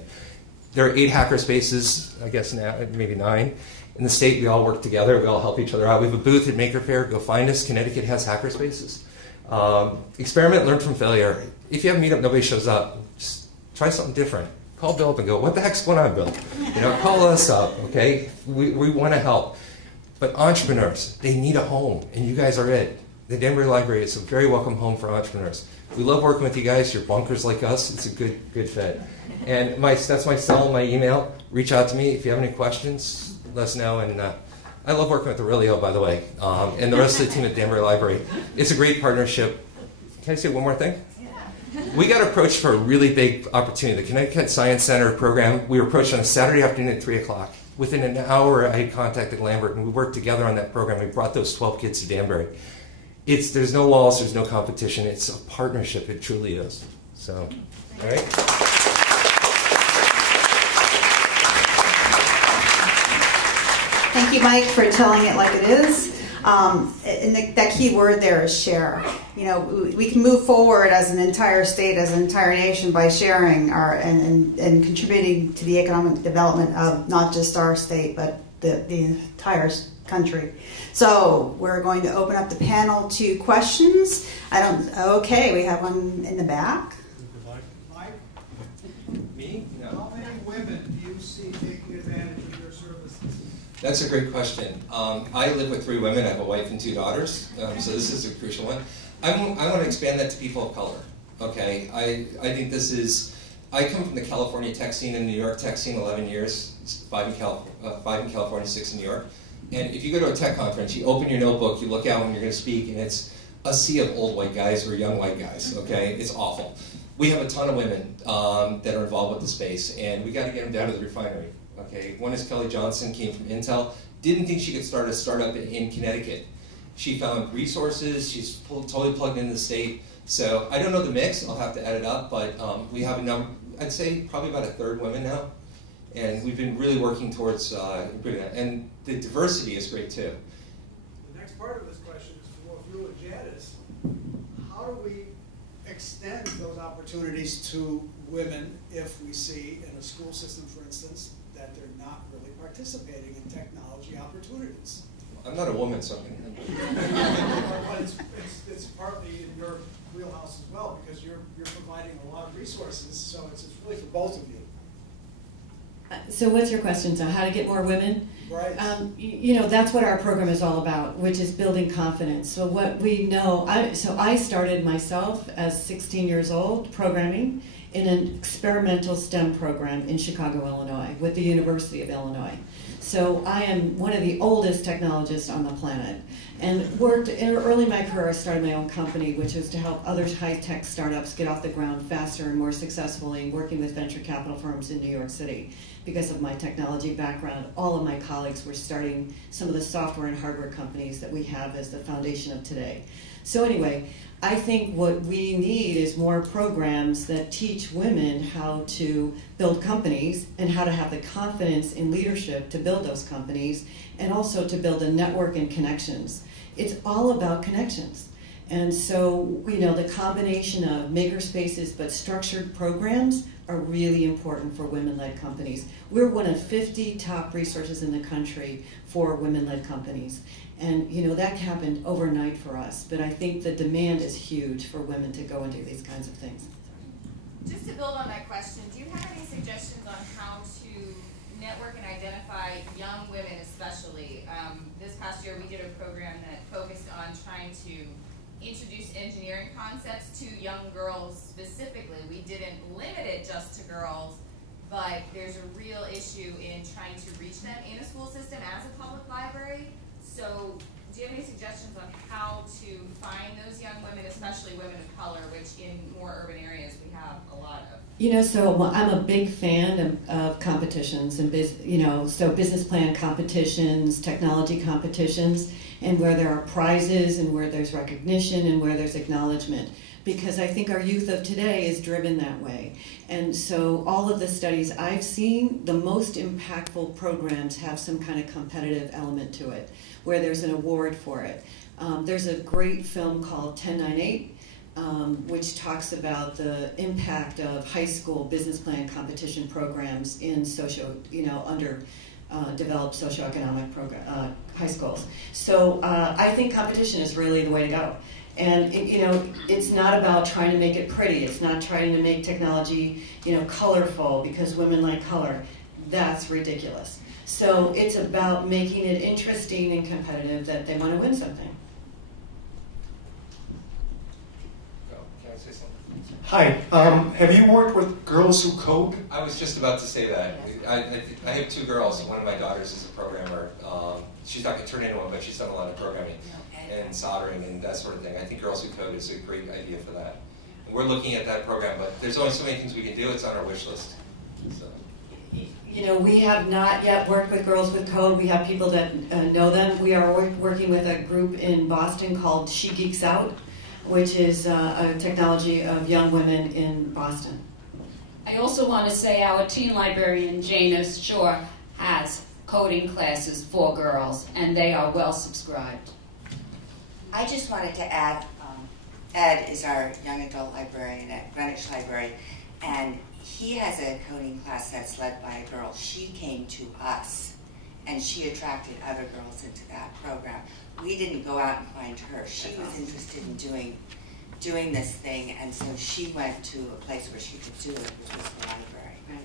There are 8 hackerspaces, I guess now, maybe 9. In the state, we all work together. We all help each other out. We have a booth at Maker Fair. Go find us. Connecticut has hackerspaces. Experiment, learn from failure. If you have a meetup, nobody shows up. Just try something different. Call Bill up and go, what the heck's going on, Bill? Call us up, okay? We want to help. But entrepreneurs, they need a home, and you guys are it. The Danbury Library is a very welcome home for entrepreneurs. We love working with you guys. You're bunkers like us. It's a good fit. And that's my cell, my email. Reach out to me if you have any questions. Let us know. And I love working with Aurelio, by the way, and the rest of the team at Danbury Library. It's a great partnership. Can I say one more thing? We got approached for a really big opportunity. The Connecticut Science Center program, we were approached on a Saturday afternoon at 3 o'clock. Within an hour, I had contacted Lambert, and we worked together on that program. We brought those 12 kids to Danbury. There's no walls, there's no competition. It's a partnership. It truly is. So, all right. Thank you, Mike, for telling it like it is. And that key word there is share. We can move forward as an entire state, as an entire nation, by sharing and contributing to the economic development of not just our state, but the entire country. So we're going to open up the panel to questions. Okay, we have one in the back. Mike? Me? No. How many women do you see taking advantage of your services? That's a great question. I live with 3 women. I have a wife and 2 daughters, so this is a crucial one. I want to expand that to people of color. Okay, I think this is. I come from the California tech scene and New York tech scene, 11 years, 5 in California, 6 in New York. And if you go to a tech conference, you open your notebook, you look out when you're going to speak, and it's a sea of old white guys or young white guys. Okay, it's awful. We have a ton of women that are involved with the space, and we got to get them down to the refinery. Okay, one is Kelly Johnson, came from Intel, didn't think she could start a startup in Connecticut. She found resources, she's totally plugged into the state. So I don't know the mix, I'll have to add it up, but we have a number, I'd say probably about 1/3 women now. And we've been really working towards improving that. And the diversity is great too. The next part of this question is for both you and Janis. How do we extend those opportunities to women if we see in a school system, for instance, that they're not really participating in technology opportunities? I'm not a woman, so I can. But it's partly in your wheelhouse as well, because you're providing a lot of resources, so it's really for both of you. So what's your question? So how to get more women? Right. You know, that's what our program is all about, which is building confidence. So what we know, I started myself as 16 years old programming in an experimental STEM program in Chicago, Illinois, with the University of Illinois. So I am one of the oldest technologists on the planet, and worked early in my career. I started my own company, which was to help other high-tech startups get off the ground faster and more successfully, working with venture capital firms in New York City. Because of my technology background, all of my colleagues were starting some of the software and hardware companies that we have as the foundation of today. So anyway, I think what we need is more programs that teach women how to build companies and how to have the confidence in leadership to build those companies, and also to build a network and connections. It's all about connections. And so, you know, the combination of makerspaces but structured programs are really important for women-led companies. We're one of 50 top resources in the country for women-led companies. And, you know, that happened overnight for us, but I think the demand is huge for women to go and do these kinds of things. Just to build on that question, do you have any suggestions on how to network and identify young women especially? This past year we did a program that focused on trying to introduce engineering concepts to young girls specifically. We didn't limit it just to girls, but there's a real issue in trying to reach them in a school system as a public library. So do you have any suggestions on how to find those young women, especially women of color, which in more urban areas we have a lot of? You know, so I'm a big fan of competitions and so business plan competitions, technology competitions, and where there are prizes and where there's recognition and where there's acknowledgement. Because I think our youth of today is driven that way. And so all of the studies I've seen, the most impactful programs have some kind of competitive element to it, where there's an award for it. There's a great film called 1098, which talks about the impact of high school business plan competition programs in underdeveloped socioeconomic high schools. So I think competition is really the way to go. And it's not about trying to make it pretty. It's not trying to make technology, colorful because women like color. That's ridiculous. So it's about making it interesting and competitive that they want to win something. Can I say something? Hi. Have you worked with Girls Who Code? I was just about to say that. I have 2 girls. One of my daughters is a programmer. She's not going to turn into one, but she's done a lot of programming and soldering and that sort of thing. I think Girls Who Code is a great idea for that. We're looking at that program, but there's only so many things we can do. It's on our wish list. So. We have not yet worked with Girls with Code. We have people that know them. We are working with a group in Boston called She Geeks Out, which is a technology of young women in Boston. I also want to say our teen librarian, Janis, sure has coding classes for girls, and they are well subscribed. I just wanted to add, Ed is our young adult librarian at Greenwich Library, and he has a coding class that's led by a girl. She came to us and she attracted other girls into that program. We didn't go out and find her. She was interested in doing this thing, and so she went to a place where she could do it, which was the library. Right.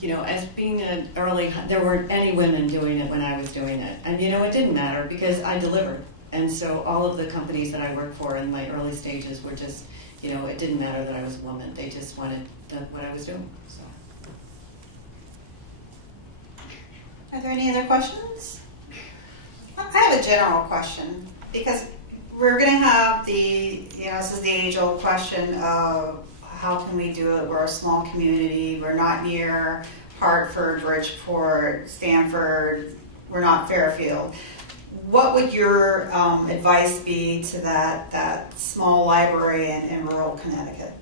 You know, as being an early, there weren't any women doing it when I was doing it. And you know, it didn't matter because I delivered. And so all of the companies that I worked for in my early stages were just, you know, it didn't matter that I was a woman. They just wanted what I was doing. So. Are there any other questions? I have a general question because we're going to have the, you know, this is the age-old question of how can we do it? We're a small community. We're not near Hartford, Bridgeport, Stanford. We're not Fairfield. What would your advice be to that small library in rural Connecticut?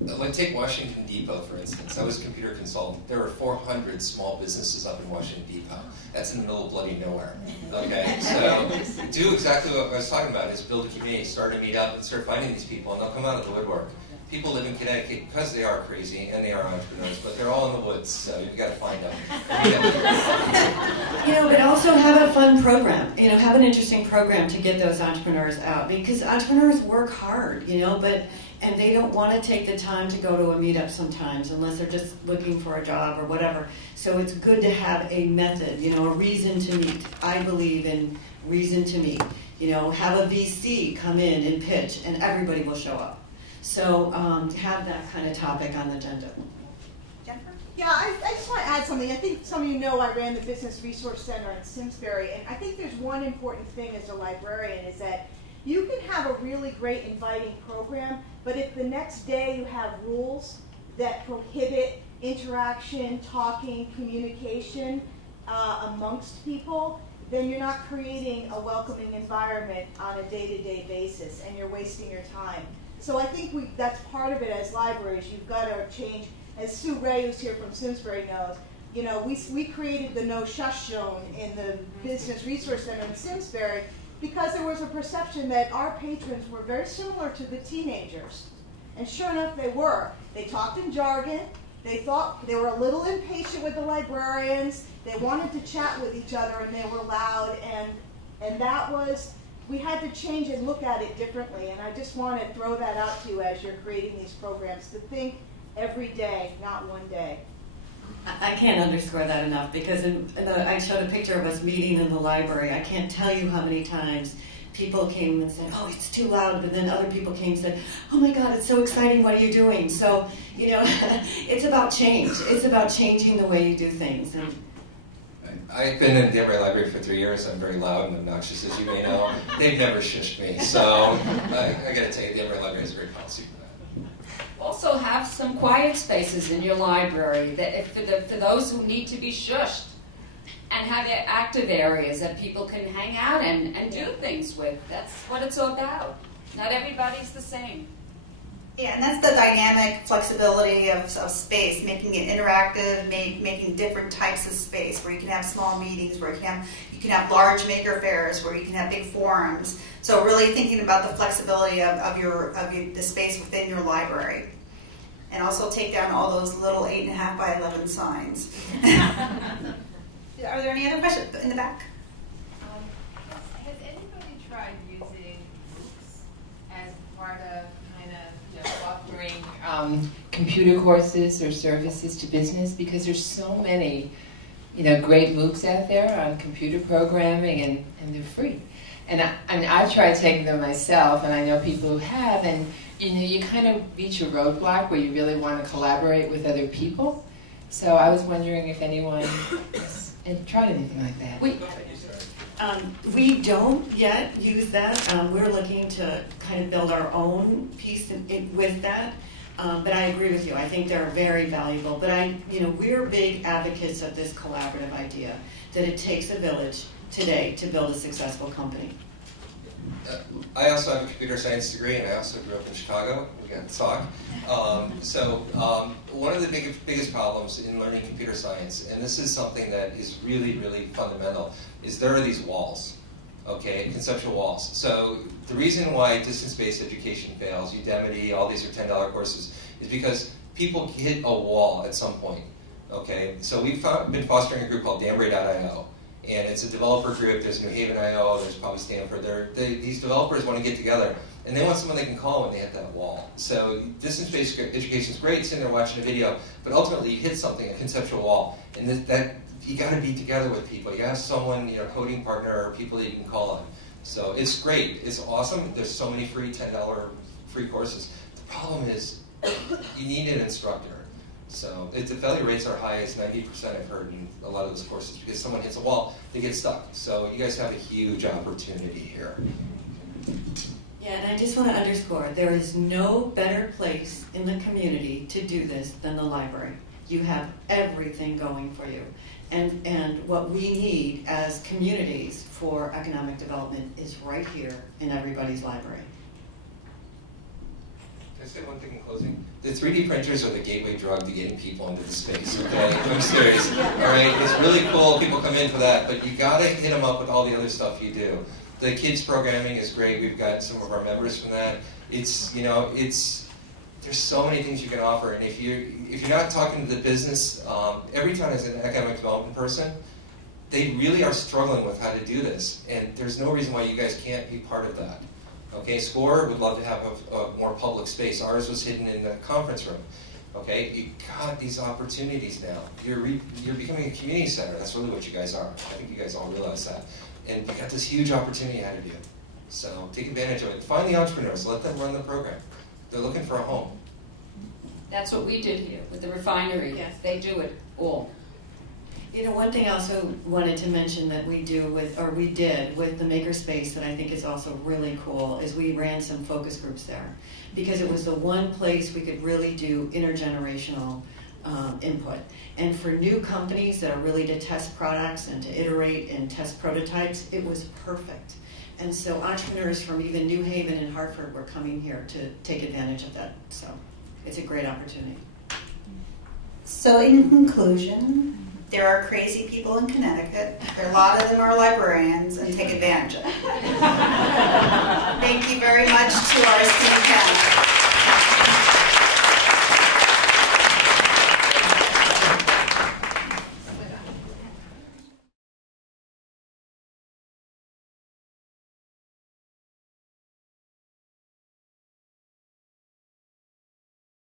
Like take Washington Depot, for instance. I was a computer consultant. There were 400 small businesses up in Washington Depot. That's in the middle of bloody nowhere. Okay, so do exactly what I was talking about, is build a community, start a meetup, and start finding these people, and they'll come out of the woodwork. People live in Connecticut because they are crazy and they are entrepreneurs, but they're all in the woods, so you've got to find them. You know, but also have a fun program. You know, have an interesting program to get those entrepreneurs out, because entrepreneurs work hard, you know, and they don't want to take the time to go to a meetup sometimes unless they're just looking for a job or whatever. So it's good to have a method, you know, a reason to meet. I believe in reason to meet. You know, have a VC come in and pitch, and everybody will show up. So have that kind of topic on the agenda. Jennifer? Yeah, I just want to add something. I think some of you know I ran the Business Resource Center in Simsbury, and I think there's one important thing as a librarian is that you can have a really great inviting program, but if the next day you have rules that prohibit interaction, talking, communication amongst people, then you're not creating a welcoming environment on a day-to-day basis, and you're wasting your time. So I think that's part of it as libraries. You've got to change. As Sue Ray, who's here from Simsbury, knows, you know, we created the no shush zone in the Business Resource Center in Simsbury because there was a perception that our patrons were very similar to the teenagers. And sure enough, they were. They talked in jargon. They thought they were a little impatient with the librarians. They wanted to chat with each other, and they were loud. And that was, we had to change and look at it differently. And I just want to throw that out to you as you're creating these programs, to think every day, not one day. I can't underscore that enough, because I showed a picture of us meeting in the library. I can't tell you how many times people came and said, oh, it's too loud, but then other people came and said, oh my God, it's so exciting, what are you doing? So, you know, it's about change. It's about changing the way you do things. And I've been in the Emory Library for 3 years. I'm very loud and obnoxious, as you may know. They've never shushed me, so I got to tell you, the Emory Library is very policy for that. Also have some quiet spaces in your library that for those who need to be shushed, and have active areas that people can hang out and do things with. That's what it's all about. Not everybody's the same. Yeah, and that's the dynamic flexibility of space, making it interactive, making different types of space, where you can have small meetings, where you can have large maker fairs, where you can have big forums. So really thinking about the flexibility of the space within your library. And also take down all those little 8.5 by 11 signs. Are there any other questions in the back? Has anybody tried using MOOCs as part of offering computer courses or services to business? Because there's so many, great MOOCs out there on computer programming, and they're free. And I've tried taking them myself, and I know people who have, and you kind of reach a roadblock where you really want to collaborate with other people. So I was wondering if anyone has tried anything like that. We don't yet use that. We're looking to kind of build our own piece with that. But I agree with you. I think they're very valuable. But we're big advocates of this collaborative idea, that it takes a village today to build a successful company. I also have a computer science degree, and I also grew up in Chicago. We got to talk. One of the biggest problems in learning computer science, and this is something that is really, really fundamental, is there are these walls, okay, conceptual walls. So the reason why distance-based education fails, Udemy, all these are $10 courses, is because people hit a wall at some point. Okay, so we've been fostering a group called Danbury.io, and it's a developer group. There's New Haven.io, there's probably Stanford. These developers want to get together, and they want someone they can call when they hit that wall. So distance-based education is great, sitting there watching a video, but ultimately you hit something, a conceptual wall, and that you got to be together with people. You have someone, coding partner or people that you can call on. So it's great. It's awesome. There's so many free $10 free courses. The problem is you need an instructor. So the failure rates are high as 90%, I've heard, in a lot of those courses, because someone hits a wall, they get stuck. So you guys have a huge opportunity here. Yeah, and I just want to underscore, there is no better place in the community to do this than the library. You have everything going for you. And what we need as communities for economic development is right here in everybody's library. Can I say one thing in closing? The 3D printers are the gateway drug to getting people into the space, okay? I'm serious, all right? It's really cool, people come in for that, but you gotta hit them up with all the other stuff you do. The kids programming is great, we've got some of our members from that. There's so many things you can offer, and if you're not talking to the business, Everytown is an economic development person. They really are struggling with how to do this, and there's no reason why you guys can't be part of that. Okay, SCORE would love to have a more public space. Ours was hidden in the conference room. Okay, you got these opportunities now. You're becoming a community center. That's really what you guys are. I think you guys all realize that. And you got this huge opportunity ahead of you. So take advantage of it. Find the entrepreneurs. Let them run the program. They're looking for a home. That's what we did here with the refinery. Yes. They do it all. One thing I also wanted to mention that we did with the MakerSpace that I think is also really cool is we ran some focus groups there, because it was the one place we could really do intergenerational input. And for new companies that are really to test products and to iterate and test prototypes, it was perfect. And so entrepreneurs from even New Haven and Hartford were coming here to take advantage of that. So it's a great opportunity. So in conclusion, there are crazy people in Connecticut. A lot of them are librarians and take advantage of it. Thank you very much to our esteemed panel.